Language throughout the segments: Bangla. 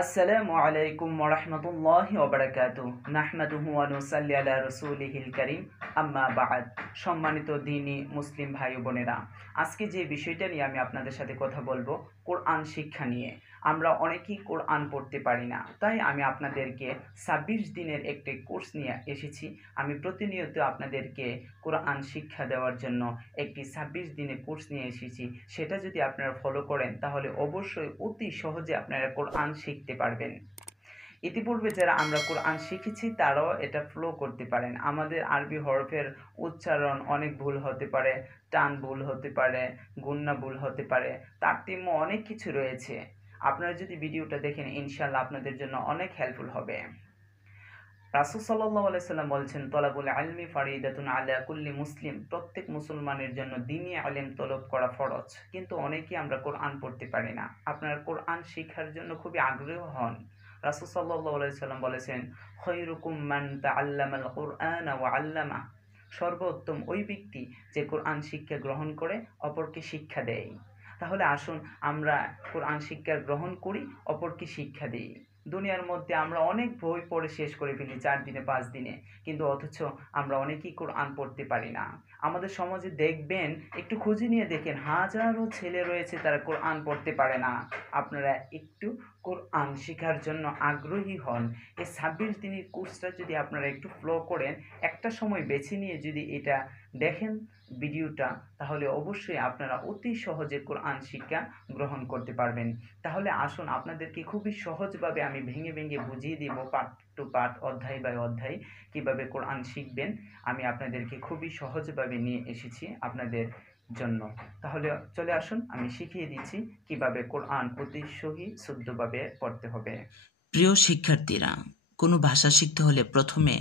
আসসালামু আলাইকুম ওয়া রাহমাতুল্লাহি ওয়া বারাকাতুহু নাহমাদুহু ওয়া নুসাল্লি আলা রাসূলিহিল কারীম আম্মা বা'দ। সম্মানিত দ্বীনি মুসলিম ভাই ও বোনেরা, আজকে যে বিষয়টা নিয়ে আমি আপনাদের সাথে কথা বলবো, কোরআন শিক্ষা নিয়ে। আমরা অনেকেই কোরআন পড়তে পারি না, তাই আমি আপনাদেরকে ২৬ দিনের একটি কোর্স নিয়ে এসেছি। আমি প্রতিনিয়ত আপনাদেরকে কোরআন শিক্ষা দেওয়ার জন্য একটি ২৬ দিনের কোর্স নিয়ে এসেছি। সেটা যদি আপনারা ফলো করেন তাহলে অবশ্যই অতি সহজে আপনারা কোরআন শিখতে পারবেন। ইতিপূর্বে যারা আমরা কোরআন শিখেছি তারাও এটা ফলো করতে পারেন। আমাদের আরবি হরফের উচ্চারণ অনেক ভুল হতে পারে, টান ভুল হতে পারে, গুণনা ভুল হতে পারে, তারতম্য অনেক কিছু রয়েছে। আপনারা যদি ভিডিওটা দেখেন ইনশাআল্লাহ আপনাদের জন্য অনেক হেল্পফুল হবে। রাসূল সাল্লাল্লাহু আলাইহি সাল্লাম বলছেন, তলাবুল ইলমি ফারিদাতুন আলা কুল্লি মুসলিম। প্রত্যেক মুসলমানের জন্য দ্বীনি ইলম তলব করা ফরজ। কিন্তু অনেকেই আমরা কোরআন পড়তে পারি না। আপনারা কোরআন শেখার জন্য খুবই আগ্রহী হন। রাসূল সাল্লাল্লাহু আলাইহি সাল্লাম বলেছেন, খায়রুকুম মান তাআল্লামাল কুরআন ওয়া আল্লামা। সর্বোত্তম ওই ব্যক্তি যে কোরআন শিক্ষা গ্রহণ করে অপরকে শিক্ষা দেয়। তাহলে আসুন আমরা কোরআন শিক্ষা গ্রহণ করি, অপরকে শিক্ষা দিই। দুনিয়ার মধ্যে আমরা অনেক বই পড়ে শেষ করে ফেলি ৪ দিনে ৫ দিনে, কিন্তু অথচ আমরা অনেকেই কোরআন পড়তে পারি না। আমাদের সমাজে দেখবেন, একটু খুঁজে নিয়ে দেখেন, হাজারো ছেলে রয়েছে তারা কোরআন পড়তে পারে না। আপনারা একটু কোরআন শেখার জন্য আগ্রহী হন। এই ২৬ দিনের কোর্সটা যদি আপনারা একটু ফলো করেন, একটা সময় বেছে নিয়ে যদি এটা দেখেন ভিডিওটা, তাহলে অবশ্যই আপনারা অতি সহজে কোরআন শিক্ষা গ্রহণ করতে পারবেন। তাহলে আসুন আপনাদেরকে খুবই সহজভাবে আমি ভেঙে ভেঙে বুঝিয়ে দিব, পার্ট টু পার্ট, অধ্যায় বাই অধ্যায় কিভাবে কোরআন শিখবেন। আমি আপনাদেরকে খুবই সহজভাবে নিয়ে এসেছি আপনাদের জন্য। তাহলে চলে আসুন আমি শিখিয়ে দিচ্ছি কিভাবে কোরআন অতি সহি শুদ্ধভাবে পড়তে হবে। প্রিয় শিক্ষার্থীরা, কোনো ভাষা শিখতে হলে প্রথমে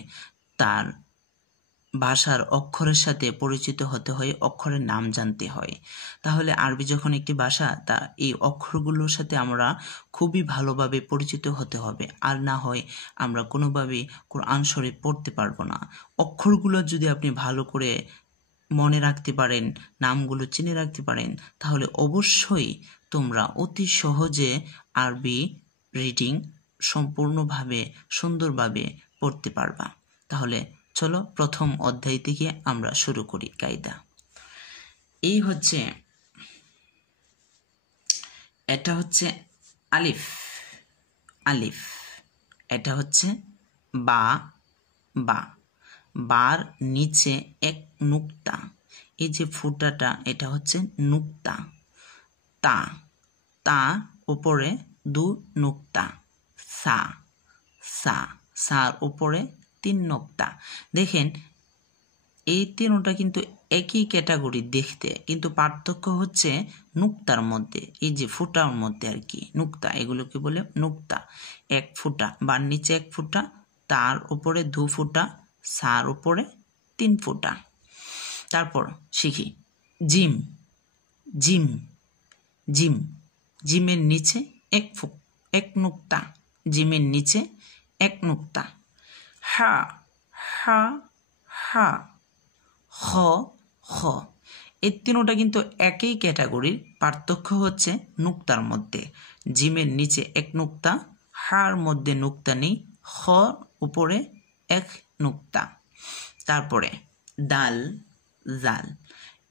তার ভাষার অক্ষরের সাথে পরিচিত হতে হয়, অক্ষরের নাম জানতে হয়। তাহলে আরবি যখন একটি ভাষা, তা এই অক্ষরগুলোর সাথে আমরা খুবই ভালোভাবে পরিচিত হতে হবে, আর না হয় আমরা কোনোভাবেই কোরআন শরীফ পড়তে পারবো না। অক্ষরগুলো যদি আপনি ভালো করে মনে রাখতে পারেন, নামগুলো চিনে রাখতে পারেন, তাহলে অবশ্যই তোমরা অতি সহজে আরবি রিডিং সম্পূর্ণভাবে সুন্দরভাবে পড়তে পারবা। তাহলে চলো প্রথম অধ্যায় থেকে আমরা শুরু করি। কায়দা এই হচ্ছে, এটা হচ্ছে আলিফ, আলিফ। এটা হচ্ছে বা, বা, বার নিচে এক নুক্তা, এই যে ফুটাটা এটা হচ্ছে নুক্তা। তা, তা উপরে দু নুক্তা। সা, সা, সার উপরে ৩ নুক্তা। দেখেন এই তিনটা কিন্তু একই ক্যাটাগরি দেখতে, কিন্তু পার্থক্য হচ্ছে নুক্তার মধ্যে, এই যে ফুটার মধ্যে আর কি নুক্তা, এগুলোকে বলে নুক্তা। ১ ফুটা, বার নিচে ১ ফুটা, তার উপরে ২ ফুটা, সার উপরে ৩ ফুটা। তারপর শিখি জিম, জিম, জিম, জিমের নিচে ১ নুক্তা, জিমের নিচে ১ নুক্তা। হা, হা, হা, খ, খ। এই তিনটা কিন্তু একই ক্যাটাগরির, পার্থক্য হচ্ছে নুক্তার মধ্যে। জিমের নিচে ১ নুক্তা, হার মধ্যে নুক্তা নেই, খ উপরে ১ নুক্তা। তারপরে দাল, জাল।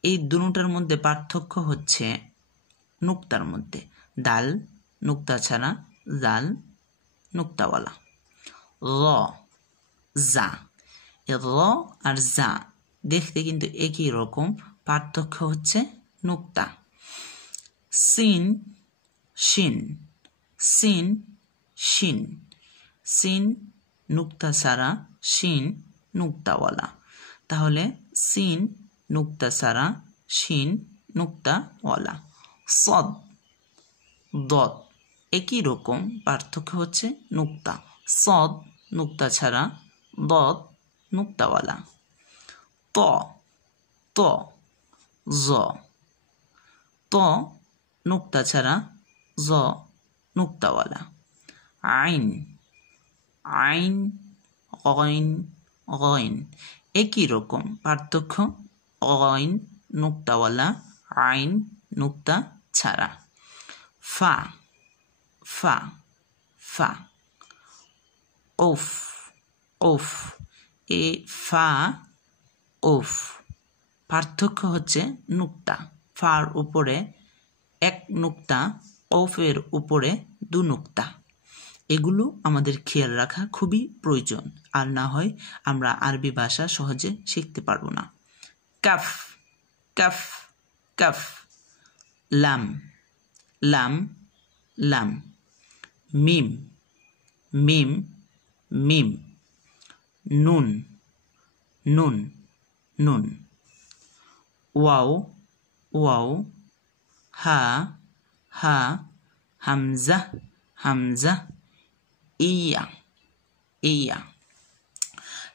এই দুটার মধ্যে পার্থক্য হচ্ছে নুক্তার মধ্যে। দাল নুক্তা ছাড়া, জাল নুক্তাওয়ালা। র, জা। র আর জা দেখতে কিন্তু একই রকম, পার্থক্য হচ্ছে নুক্তা। সিন, শিন, সিন, শিন। সিন নুক্তা ছাড়া, শিন নুক্তাওয়ালা। তাহলে সিন নুক্তা ছাড়া, শিন নুক্তাওয়ালা। সদ, দদ একই রকম, পার্থক্য হচ্ছে নুক্তা। সদ নুক্তা ছাড়া, দদ নুক্তাওয়ালা। ত, ত, জ। ত নুক্তা ছাড়া, জ নুক্তাওয়ালা। আইন, আইন, গইন, গইন একই রকম, পার্থক্য গইন নুক্তাওয়ালা, আইন নুক্তা ছাড়া। ফা, ফা, ফা ফা, ওফ, ওফ, এ ফা, ওফ। পার্থক্য হচ্ছে নুক্তা, ফার উপরে এক নুক্তা, ওফের উপরে দু নুক্তা। এগুলো আমাদের খেয়াল রাখা খুবই প্রয়োজন, আর না হয় আমরা আরবি ভাষা সহজে শিখতে পারবো না। কাফ, কাফ, কাফ। লাম, লাম, লাম। মিম, মিম, মিম। নুন, নুন, নুন। ওয়াও, ওয়াও। হা, হা। হামজা, হামজা। ইয়া, ইয়া।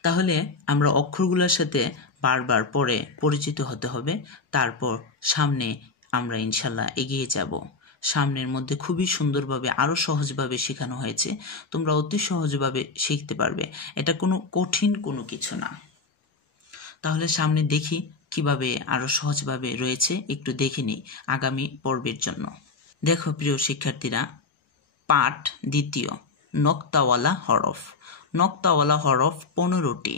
তাহলে আমরা অক্ষরগুলোর সাথে বারবার পরে পরিচিত হতে হবে, তারপর সামনে আমরা ইনশাল্লাহ এগিয়ে যাব। সামনের মধ্যে খুবই সুন্দরভাবে আরও সহজভাবে শেখানো হয়েছে, তোমরা অতি সহজভাবে শিখতে পারবে, এটা কোনো কঠিন কোনো কিছু না। তাহলে সামনে দেখি কিভাবে আরও সহজভাবে রয়েছে, একটু দেখে নিই আগামী পর্বের জন্য। দেখো প্রিয় শিক্ষার্থীরা, পাঠ দ্বিতীয়, নক্তাওয়ালা হরফ। নক্তাওয়ালা হরফ 15টি।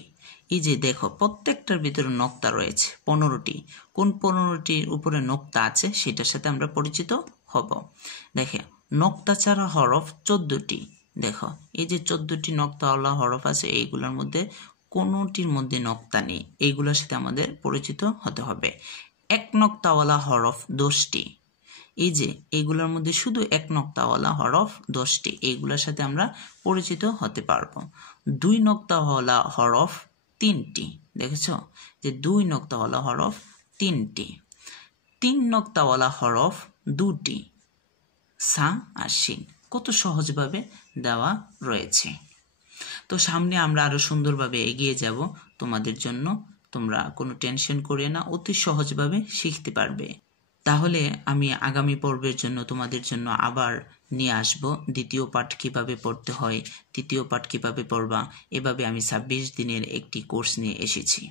এই যে দেখো প্রত্যেকটার ভিতরে নক্তা রয়েছে 15টি। কোন 15টির উপরে নক্তা আছে সেটার সাথে আমরা পরিচিত হব। দেখে নক্তা ছাড়া হরফ 14টি। দেখো এই যে 14টি নক্তাওয়ালা হরফ আছে, এইগুলোর মধ্যে কোনোটির মধ্যে নক্তা নেই, এইগুলোর সাথে আমাদের পরিচিত হতে হবে। এক নক্তাওয়ালা হরফ 10টি। এই যে এইগুলোর মধ্যে শুধু এক নক্তাওয়ালা হরফ 10টি, এইগুলোর সাথে আমরা পরিচিত হতে পারবো। 2 নক্তাওয়ালা হরফ 3টি। দেখেছ যে 2 নক্তাওয়ালা হরফ 3টি। 3 নক্তাওয়ালা হরফ 2টি। সা আর শিন কত সহজভাবে দেওয়া রয়েছে। তো সামনে আমরা আরো সুন্দরভাবে এগিয়ে যাব তোমাদের জন্য, তোমরা কোনো টেনশন করে না, অতি সহজভাবে শিখতে পারবে। তাহলে আমি আগামী পর্বের জন্য তোমাদের জন্য আবার নিয়ে আসব দ্বিতীয় পাঠ কিভাবে পড়তে হয়, তৃতীয় পাঠ কিভাবে পড়বা। এভাবে আমি 26 দিনের একটি কোর্স নিয়ে এসেছি।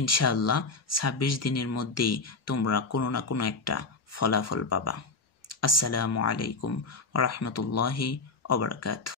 ইনশাআল্লাহ 26 দিনের মধ্যেই তোমরা কোনো না কোনো একটা ফলাফল পাবা। আসসালামু আলাইকুম ওয়া রাহমাতুল্লাহি ওয়া বারাকাতুহু।